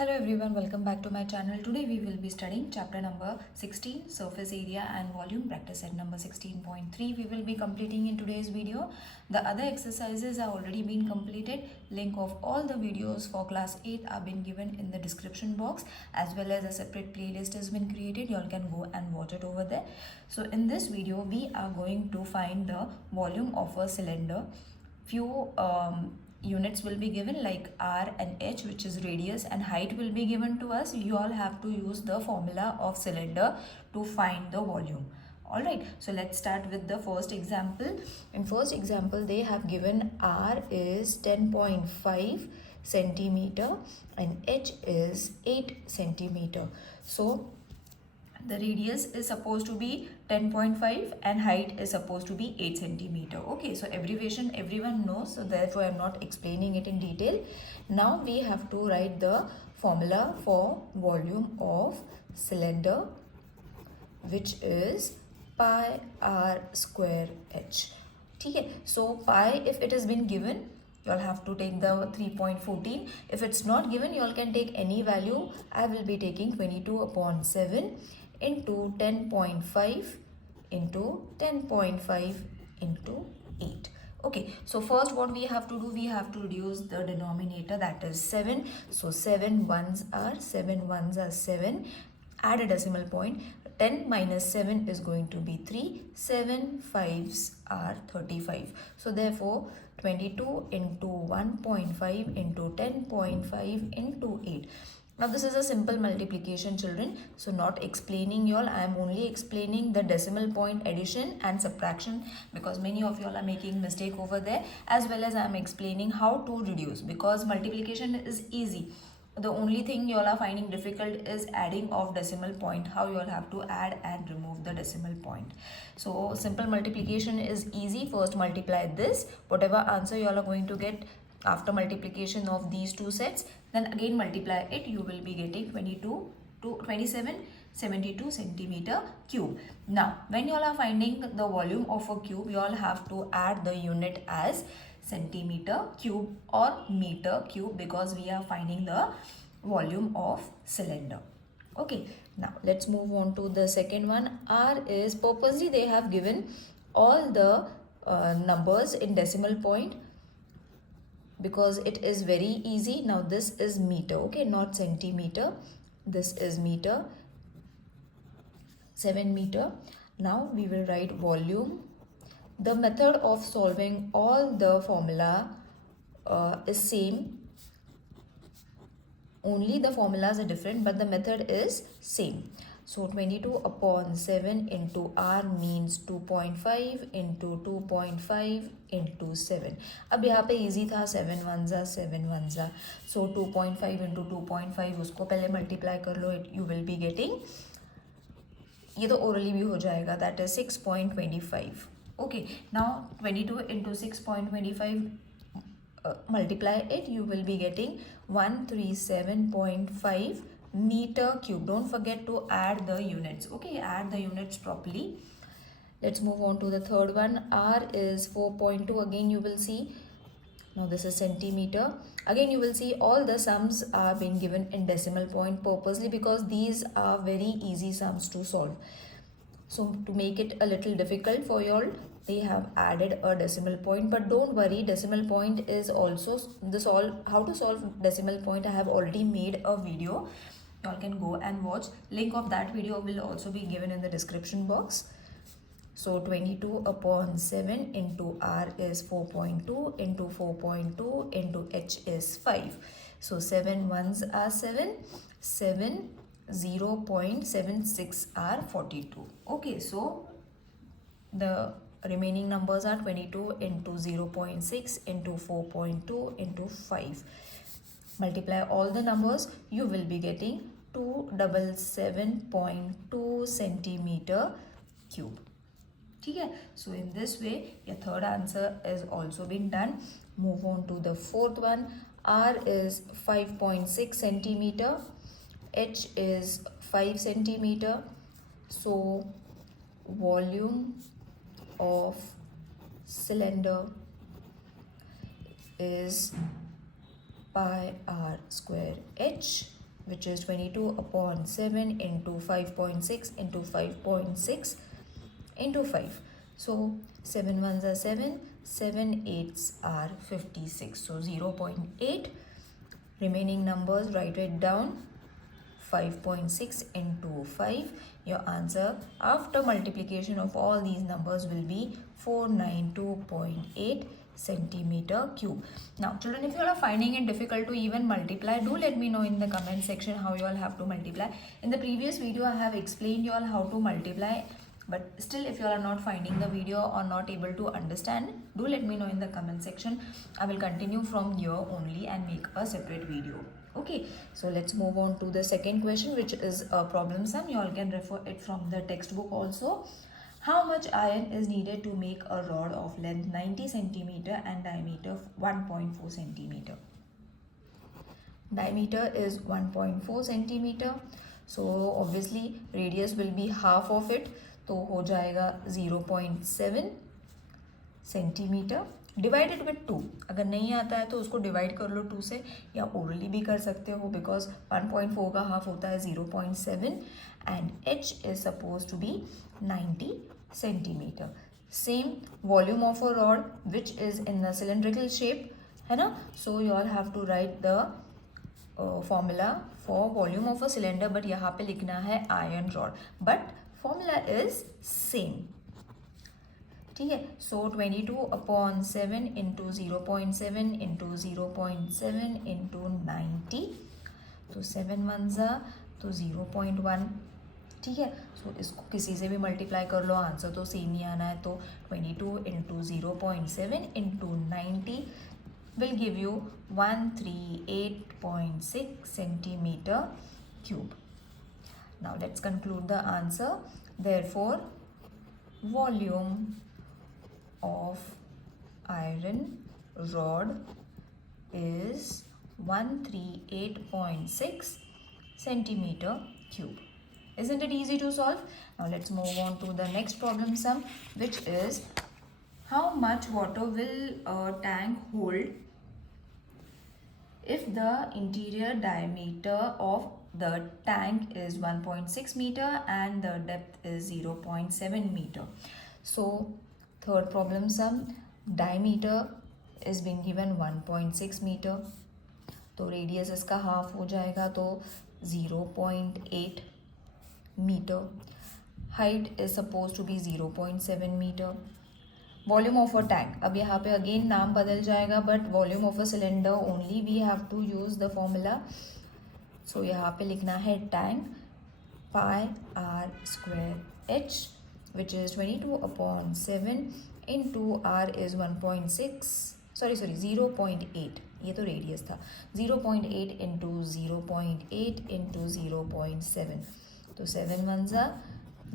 Hello everyone, welcome back to my channel. Today we will be studying chapter number 16, surface area and volume, practice set number 16.3. We will be completing in today's video. The other exercises are already been completed. Link of all the videos for class 8 are been given in the description box, as well as a separate playlist has been created. You all can go and watch it over there. So in this video we are going to find the volume of a cylinder. Few units will be given like r and h, which is radius, and height will be given to us. You all have to use the formula of cylinder to find the volume. All right, so let's start with the first example. In first example they have given r is 10.5 centimeter and h is 8 centimeter. So the radius is supposed to be 10.5 and height is supposed to be 8 centimeter. Okay, so abbreviation everyone knows, so therefore I am not explaining it in detail. Now we have to write the formula for volume of cylinder, which is pi r square h. Okay, so pi, if it has been given, you all have to take the 3.14. If it's not given, you all can take any value. I will be taking 22 upon 7 into 10.5 into 10.5 into 8. Okay, so first what we have to do, we have to reduce the denominator, that is 7. So 7 ones are 7. Add a decimal point. 10 minus 7 is going to be 3. 7 5s are 35. So therefore 22 into 1.5 into 10.5 into 8. Now this is a simple multiplication, children. So not explaining y'all, I am only explaining the decimal point addition and subtraction, because many of y'all are making mistake over there, as well as I am explaining how to reduce, because multiplication is easy. The only thing you all are finding difficult is adding of decimal point, how you all have to add and remove the decimal point. So simple multiplication is easy. First multiply this, whatever answer you all are going to get after multiplication of these two sets, then again multiply it, you will be getting 2772 centimeter cube. Now when you all are finding the volume of a cube, you all have to add the unit as centimeter cube or meter cube, because we are finding the volume of cylinder. Okay, now let's move on to the second one. R is, purposely they have given all the numbers in decimal point, because it is very easy. Now this is meter, okay, not centimeter. This is meter, 7 meter. Now we will write volume. The method of solving all the formula is same. Only the formulas are different, but the method is same. So 22 upon 7 into r means 2.5 into 2.5 into 7. अब यहाँ पे easy था, 7 ones are 7 ones are. So 2.5 into 2.5 उसको पहले multiply कर लो, you will be getting, ये तो orally भी हो जाएगा, that is 6.25. Okay, now 22 into 6.25, multiply it, you will be getting 137.5 meter cube. Don't forget to add the units. Okay, add the units properly. Let's move on to the third one. R is 4.2. Again you will see, now this is centimeter. Again you will see all the sums are being given in decimal point purposely, because these are very easy sums to solve. So to make it a little difficult for you all, they have added a decimal point, but don't worry, decimal point is also how to solve decimal point. I have already made a video, you all can go and watch. Link of that video will also be given in the description box. So 22 upon 7 into r is 4.2 into 4.2 into h is 5. So 7 ones are 7, 0.76 are 42. Okay, so the remaining numbers are 22 into 0.6 into 4.2 into 5. Multiply all the numbers, you will be getting 277.2 centimeter cube. Okay, so in this way your third answer is also been done. Move on to the fourth one. R is 5.6 centimeter, h is 5 centimeter. So volume of cylinder is pi r square h. which is 22 upon 7 into 5.6 into 5.6 into 5. So 7 ones are 7, 7 eights are 56. So 0.8. Remaining numbers, write it down. 5.6 into 5. Your answer after multiplication of all these numbers will be 492.8 centimeter cube. Now children, if you all are finding it difficult to even multiply, do let me know in the comment section how you all have to multiply. In the previous video I have explained you all how to multiply, but still if you all are not finding the video or not able to understand, do let me know in the comment section. I will continue from here only and make a separate video. Okay, so let's move on to the second question, which is a problem sum. You all can refer it from the textbook also. How much iron is needed to make a rod of length 90 centimeter and diameter 1.4 centimeter? Diameter is 1.4 centimeter. So obviously radius will be half of it. तो हो जाएगा 0.7 centimetre divided with 2. अगर नहीं आता है तो उसको divide कर लो 2 से, या ओरली भी कर सकते हो, बिकॉज 1.4 का हाफ होता है 0.7 and h is suppose to be 90 centimetre. Same volume of a rod which is in the cylindrical shape, है ना. So you all have to write the formula for volume of a cylinder, but यहाँ पे लिखना है iron rod, but formula is same. ठीक है. So 22 upon 7 into 0.7 into 0.7 into 90. तो 7 one ज़ा तो 0.1. ठीक है. सो इसको किसी से भी मल्टीप्लाई कर लो, आंसर तो सेम ही आना है. तो 22 into 0.7 into 90 will give you 138.6 centimeter cube. Now let's conclude the answer. Therefore, volume of iron rod is 138.6 centimeter cube. Isn't it easy to solve? Now let's move on to the next problem sum, which is how much water will a tank hold if the interior diameter of the tank is 1.6 meter and the depth is 0.7 meter. So third problem sum, diameter is being given 1.6 meter, तो radius इसका half हो जाएगा तो 0.8 metre. Height is suppose to be 0.7 metre. Volume of a tank, अब यहाँ पे again नाम बदल जाएगा, but volume of a cylinder only we have to use the formula. So यहाँ पे लिखना है tank pi r square h, which is 22 upon 7 into r is 0.8. ये तो रेडियस था. 0.8 इंटू 0.8 इंटू 0.7. तो 7 वन ज़ा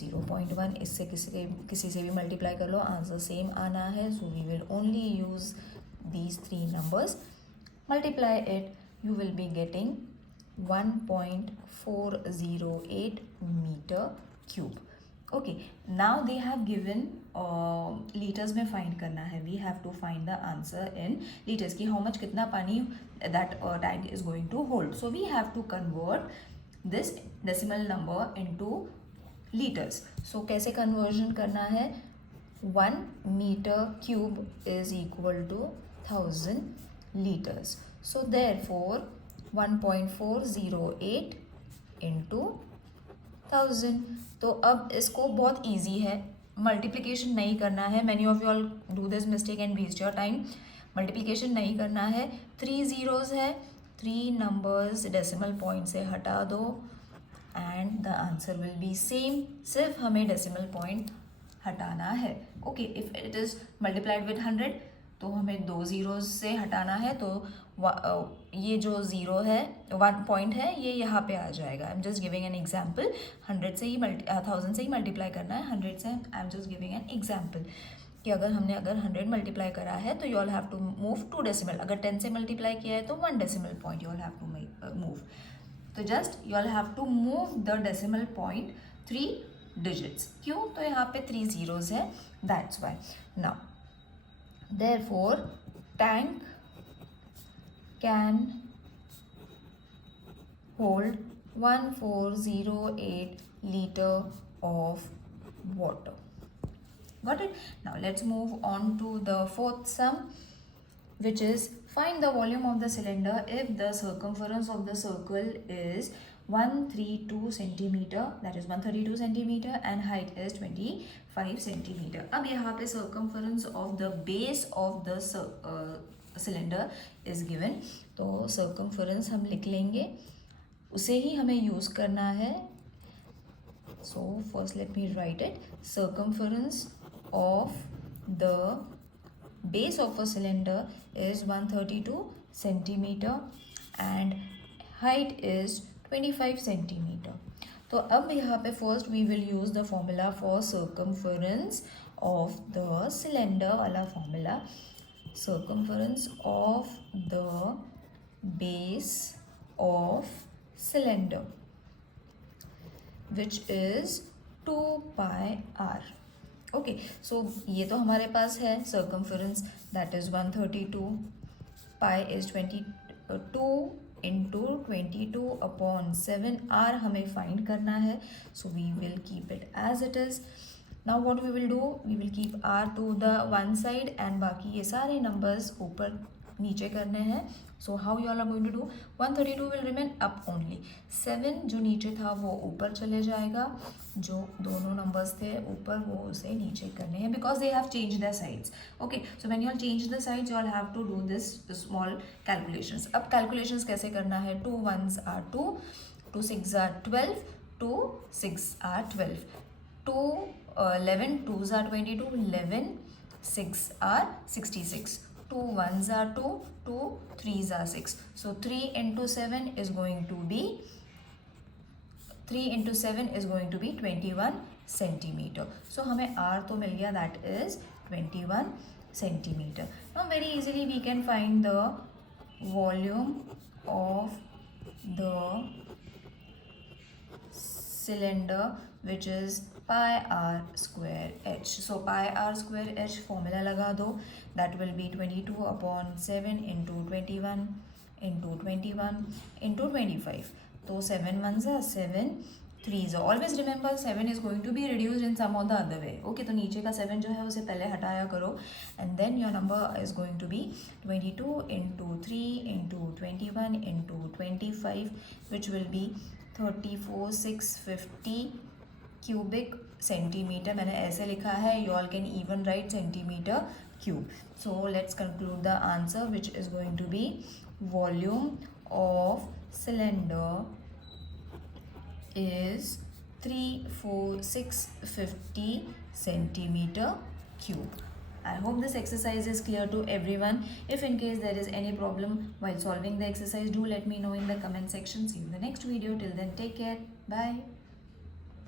0.1. इससे किसी से भी मल्टीप्लाई कर लो, आंसर सेम आना है. So we will only use these 3 numbers, multiply it, you will be getting 1.408 metre cube. Okay, now they have given litres में फाइंड करना है. We have to find the answer in litres की how much कितना पानी that tank is going to hold. So we have to convert this decimal number into litres. So कैसे conversion करना है? 1 metre cube is equal to 1000 litres. So therefore 1.408 into 1000. तो अब इसको बहुत ईजी है, मल्टीप्लिकेशन नहीं करना है. Many of you all do this mistake and waste your time. Multiplication नहीं करना है. 3 zeros है, 3 नंबर्स डेसिमल पॉइंट से हटा दो and the answer will be same. सिर्फ हमें डेसिमल पॉइंट हटाना है. Okay, if it is multiplied with 100 तो हमें 2 zeros से हटाना है. तो ये जो 0 है 1 पॉइंट है, ये यहाँ पे आ जाएगा. I am just giving an example. 1000 से ही मल्टीप्लाई करना है. 100 से I am just giving an example कि अगर 100 मल्टीप्लाई करा है तो you all have to move 2 decimal. अगर 10 से मल्टीप्लाई किया है तो 1 decimal point you all have to move. तो just you all have to move the decimal point 3 digits. क्यों? तो यहाँ पे 3 zeros है, that's why. Now therefore tank can hold 1408 liter of water. Got it? Now let's move on to the fourth sum, which is find the volume of the cylinder if the circumference of the circle is 132 centimeter, that is 132 centimeter, and height is 25 centimeter. अब यहाँ पे circumference of the base of the cylinder is given, तो circumference हम लिख लेंगे, उसे ही हमें use करना है. So first let me write it. Circumference of the base of a cylinder is 132 centimeter and height is 25 centimeter. तो अब यहाँ पे first we will use the formula for circumference of the cylinder वाला formula. Circumference of the base of cylinder, which is 2 pi r. Okay, सो ये तो हमारे पास है circumference, that is 132, pi is 22 into 22/7, r हमें find करना है, so we will keep it as it is. Now what we will do, we will keep r to the one side and बाकी ये सारे numbers ऊपर नीचे करने हैं. So how you all are going to do? 132 will remain up only. 7 जो नीचे था वो ऊपर चले जाएगा, जो दोनों numbers थे ऊपर वो उसे नीचे करने हैं, because they have changed their sides. Okay, so when you all change the sides, you all have to do this small calculations. अब calculations कैसे करना है? 2 1s are 2, 2 6s are 12, 2 6 are 12, 2 11 2s are 22, 11 6 are 66. 2 1s are 2, 2 3s are 6. So 3 into 7 is going to be 21 centimeter. So हमें r तो मिल गया, that is 21 centimeter. Now very easily we can find the volume of the cylinder, which is pi r square h. So pi r square h formula लगा दो, that will be 22/7 into 21 into 21 into 25. तो 7 1s are 7, 3s are. Always remember 7 is going to be reduced in some or the other way. Okay, तो नीचे का 7 जो है उसे पहले हटाया करो, and then your number is going to be 22 into 3 into 21 into 25, which will be 34,650 cubic centimeter. मैंने ऐसे लिखा है, you all can even write centimeter cube. So let's conclude the answer, which is going to be volume of cylinder is 34,650 centimeter cube. I hope this exercise is clear to everyone. If in case there is any problem while solving the exercise, do let me know in the comment section. See you in the next video. Till then, take care. Bye.